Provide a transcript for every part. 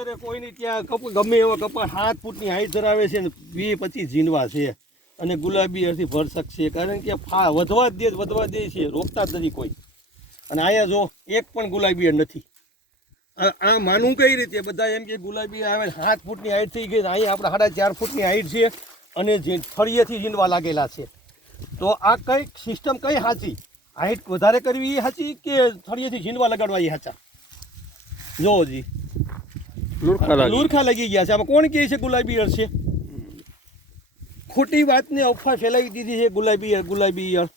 અત્યારે કોઈની ત્યાં કપ ગમે એવો કપા સાત ફૂટની હાઈટ ધરાવે છે ને વીસ પચીસ ઝીંડવા છે. અને ગુલાબી હજી ભરસક છે. કારણ કે ફા વધવા જ દે વધવા દે છે. રોકતા જ નથી કોઈ. અને અહીંયા જો, એક પણ ગુલાબી નથી. આ માનવું કઈ રીતે? બધા એમ કે ગુલાબી આવે સાત ફૂટની હાઈટ થઈ ગઈ અહીંયા આપણે સાડા ચાર ફૂટની હાઈટ છે અને જે થળિયેથી ઝીંડવા લાગેલા છે. તો આ કઈ સિસ્ટમ કઈ સાચી? હાઈટ વધારે કરવી એ સાચી કે ફળિયેથી ઝીંડવા લગાડવા એ સાચા? જી. લુરખા લાગી. ગયા છે. આમાં કોણ કહે છે ગુલાબી ઈયળ છે? ખોટી વાતને અફવા ફેલાવી દીધી છે ગુલાબી ઈયળ ગુલાબી ઈયળ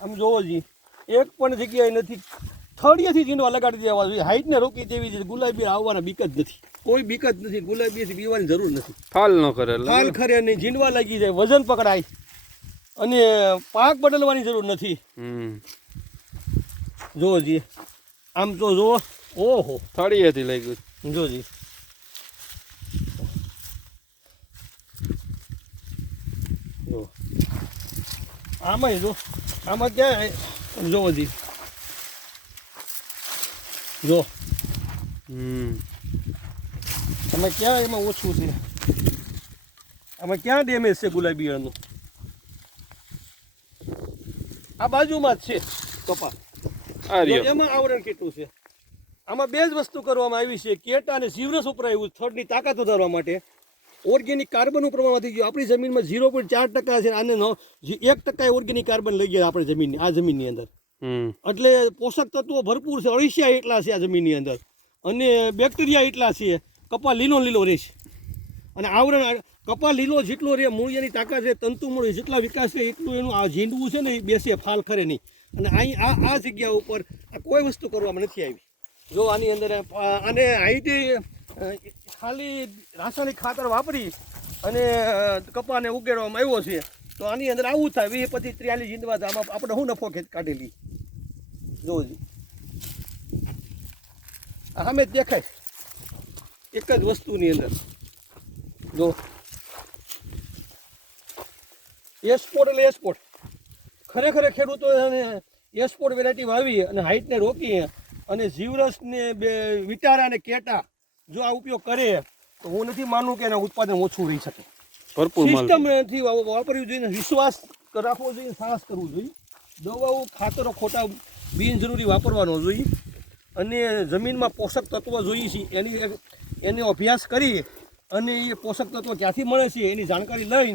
આમ જોવો જી. એક પણ જગ્યાએ નથી. થળિયેથી જીંડવા લગાડી દેવા જોઈએ. હાઈટને રોકી દેવી છે. ગુલાબી આવવાના બીક જ નથી. કોઈ બીક જ નથી. ગુલાબીથી બીવાની જરૂર નથી. ફાલ ન કરે ફાલ ખરે નહીં જીંડવા લાગી જાય. વજન પકડાય. અને પાક બદલવાની જરૂર નથી. જોવો જી. આમ તો જુઓ ઓહો. થળિયેથી લઈ ગયું જોજી. જો. આમાં જો. આમાં ક્યાં જી જો. હમ. અમે ક્યાં એમાં ઓછું છે? આમાં ક્યાં ડેમેજ છે ગુલાબી ઈયળનું આ બાજુમાં જ છે કપા એમાં આવરણ કેટલું છે? આમાં બે જ વસ્તુ કરવામાં આવી છે. કેટા અને જીવરસ ઉપરાયું થડની તાકાત વધારવા માટે. ઓર્ગેનિક કાર્બનનું પ્રમાણ વધી ગયું. આપણી જમીનમાં ઝીરો પોઈન્ટ ચાર ટકા છે આને એક ટકા ઓર્ગેનિક કાર્બન લઈ ગયા આપણે જમીનની આ જમીનની અંદર. એટલે પોષક તત્વો ભરપૂર છે. અળસિયા એટલા છે આ જમીનની અંદર. અને બેક્ટેરિયા એટલા છે. કપા લીલો લીલો રહેશે અને આવરણ કપા લીલો જેટલો રહે મૂળિયાની તાકાત રહે તંતુ મૂળ જેટલા વિકાસ રહે એટલું એનું આ ઝીંડવું છે ને એ બેસે ફાલ ખરે નહીં. અને અહીં આ આ જગ્યા ઉપર આ કોઈ વસ્તુ કરવામાં નથી આવી. જો આની અંદર અને હાઈટે ખાલી રાસાયણિક ખાતર વાપરી અને કપાને ઉકેડવામાં આવ્યો છે, તો આની અંદર આવું થાય. વીસ પચીસ ત્રિયાલીસ જીંદવા આમાં આપણે શું નફો ખેત કાઢેલી? જોજી સામે જ દેખાય. એક જ વસ્તુની અંદર. જો. એસપોર્ટ એટલે એસપોર્ટ ખરેખર ખેડૂતો એસપોર્ટ વેરાયટી વાવી અને હાઈટને રોકી અને જીવરસને બે વિટારા અને કેટા જો આ ઉપયોગ કરે તો હું નથી માનું કે એના ઉત્પાદન ઓછું રહી શકે. ભરપૂર સિસ્ટમ નથી વાપરવી જોઈએ વિશ્વાસ રાખવો જોઈએ સાહસ કરવું જોઈએ. દવાઓ ખાતરો ખોટા બિનજરૂરી વાપરવાનો જોઈએ. અને જમીનમાં પોષક તત્વો જોઈએ છે એની એનો અભ્યાસ કરી અને એ પોષક તત્વો ક્યાંથી મળે છે એની જાણકારી લઈ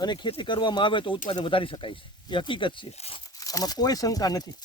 અને ખેતી કરવામાં આવે તો ઉત્પાદન વધારી શકાય છે. એ હકીકત છે. આમાં કોઈ શંકા નથી.